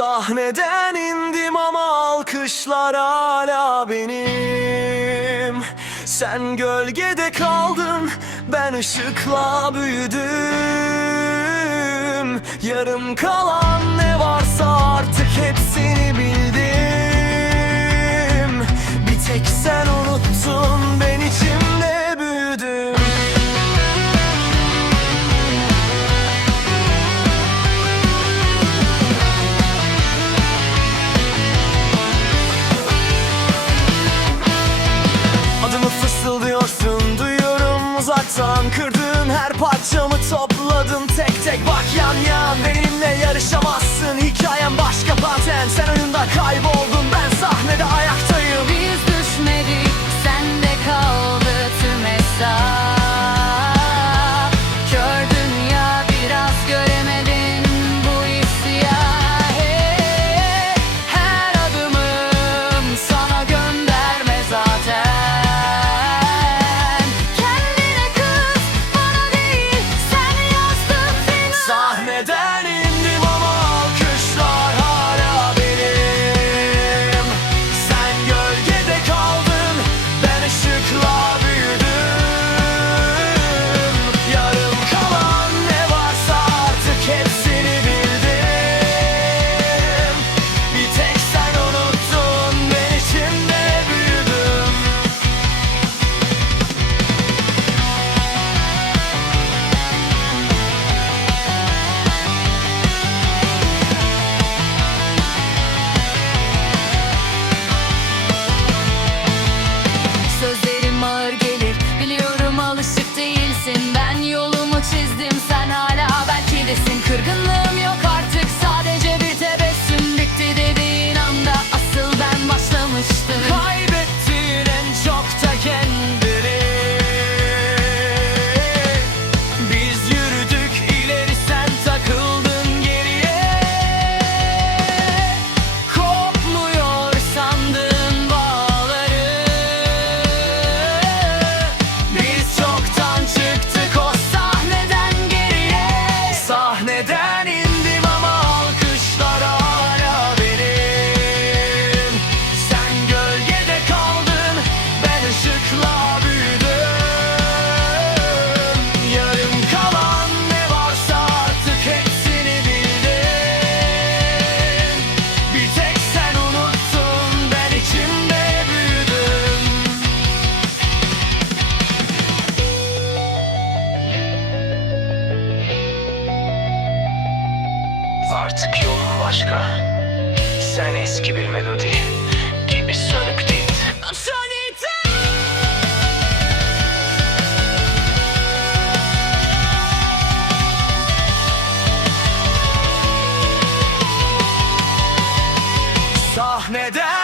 Sahneden indim ama alkışlar hala benim. Sen gölgede kaldın, ben ışıkla büyüdüm. Yarım kalan ne varsa artık hepsini bildim. Bir tek sen Kırdım her parçamı topladım tek tek Bak yan yan benim Kırgınlık Artık yolun başka. Sen eski bir melodi Gibi sönük değil. Sahneden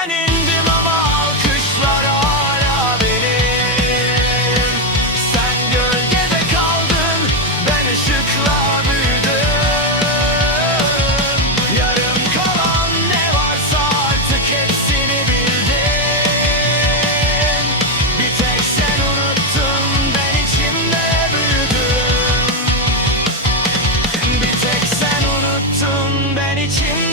change.